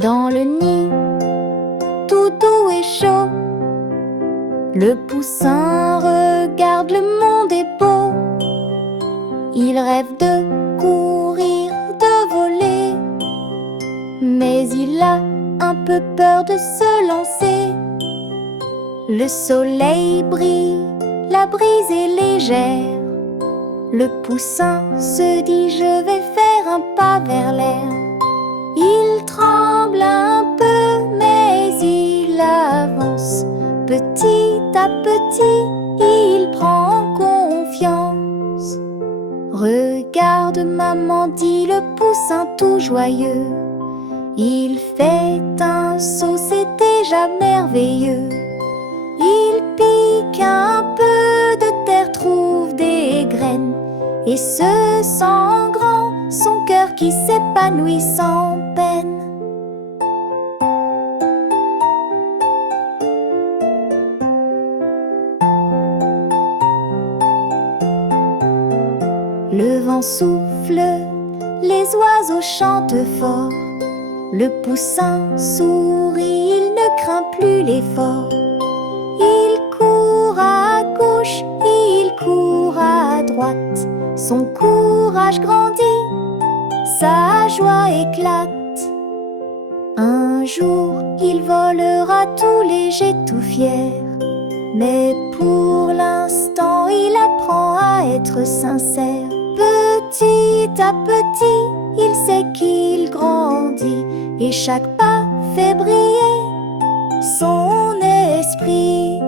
Dans le nid, tout doux et chaud, le poussin regarde le monde est beau. Il rêve de courir, de voler, mais il a un peu peur de se lancer. Le soleil brille, la brise est légère. Le poussin se dit je vais faire un pas vers l'air. Il tremble un peu mais il avance. Petit à petit, il prend confiance. Regarde maman, dit le poussin tout joyeux. Il fait un saut, c'est déjà merveilleux. Il pique un peu de terre, trouve des graines et se sent grand, son cœur qui s'épanouit sans peine. Le vent souffle, les oiseaux chantent fort. Le poussin sourit, il ne craint plus l'effort. Il court à gauche, il court à droite. Son courage grandit, sa joie éclate. Un jour, il volera tout léger, tout fier. Mais pour l'instant, il apprend à être sincère. Petit à petit, il sait qu'il grandit et chaque pas fait briller son esprit.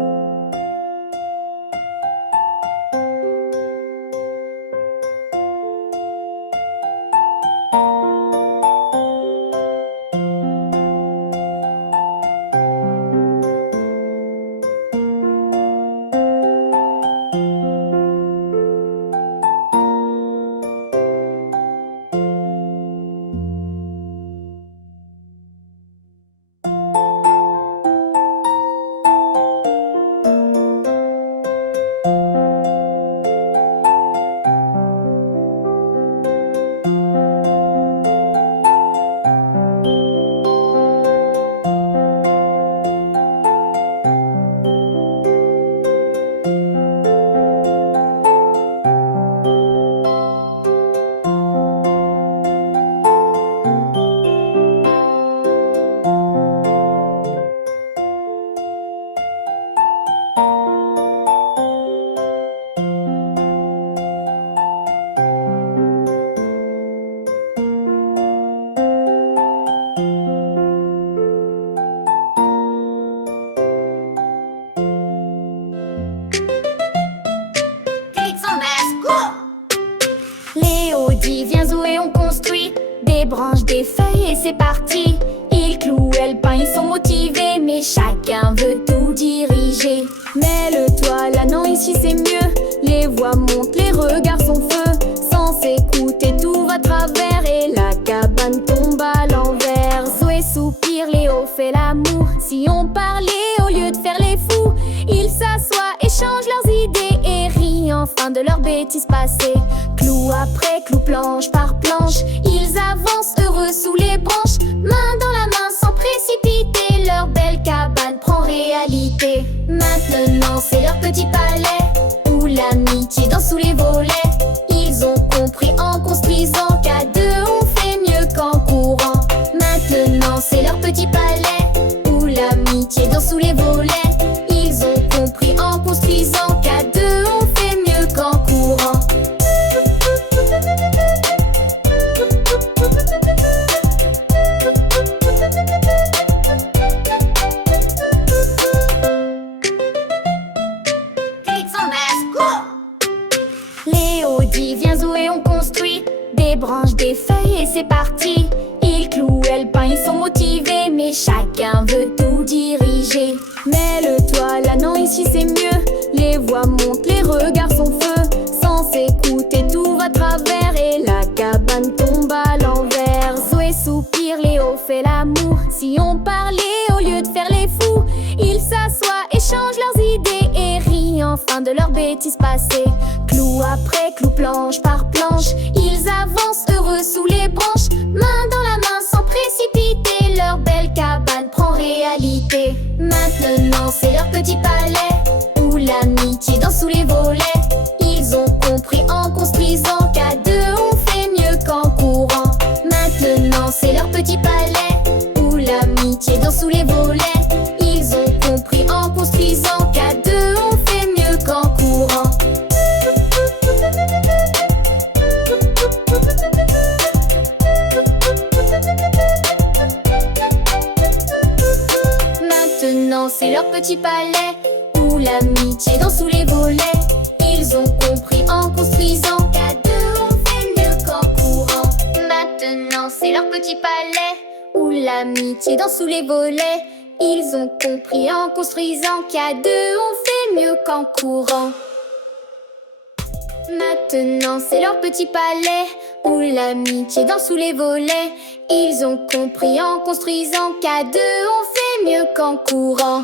Léo dit viens Zoé, on construit des branches, des feuilles et c'est parti. Ils clouent le pain, ils sont motivés, mais chacun veut tout diriger. Mais le toit là non, ici c'est mieux. Les voix montent, les regards sont feu. Sans s'écouter tout va travers et la cabane tombe à l'envers. Zoé soupire, Léo fait l'amour. Si on parlait au lieu de faire les fous, ils s'assoient, échangent leurs idées et rient enfin de leurs bêtises passées. Clou après clou, planche par planche, ils avancent heureux sous les branches. Main dans la main sans précipiter, leur belle cabane prend réalité. Maintenant c'est leur petit palais où l'amitié danse sous les volets. Ils ont compris en construisant qu'à deux on fait mieux qu'en courant. Maintenant c'est leur petit palais où l'amitié danse sous les volets. Ils ont compris en construisant qu'à deux on fait mieux qu'en courant. Léo dit viens Zoé, on construit des branches, des feuilles et c'est parti. Ils clouent le pain, ils sont motivés, mais chacun veut tout diriger. Mais le toit là non, ici c'est mieux. Les voix montent, les regards sont feu. Sans s'écouter tout va travers et la cabane tombe à l'envers. Zoé soupire, Léo fait l'amour. Si on parlait au lieu de faire les fous, ils s'assoient, échangent leurs idées et rient enfin de leurs bêtises passées. Clou après clou, planche par planche, ils avancent heureux sous les branches. Main dans la main sans précipiter, leur leur belle cabane prend réalité. Maintenant c'est leur petit palais où l'amitié danse sous les volets. Ils ont compris en construisant qu'à deux on fait mieux qu'en courant. Maintenant c'est leur petit palais où l'amitié danse sous les volets. Ils ont compris en construisant qu'à deux on fait mieux qu'en courant. Maintenant c'est leur petit palais où l'amitié danse sous les volets. Ils ont compris en construisant qu'à deux on fait mieux qu'en courant. Maintenant c'est leur petit palais où l'amitié danse sous les volets. Ils ont compris en construisant qu'à deux on fait mieux qu'en courant. Maintenant c'est leur petit palais où l'amitié danse sous les volets. Ils ont compris en construisant qu'à deux on fait mieux qu'en courant.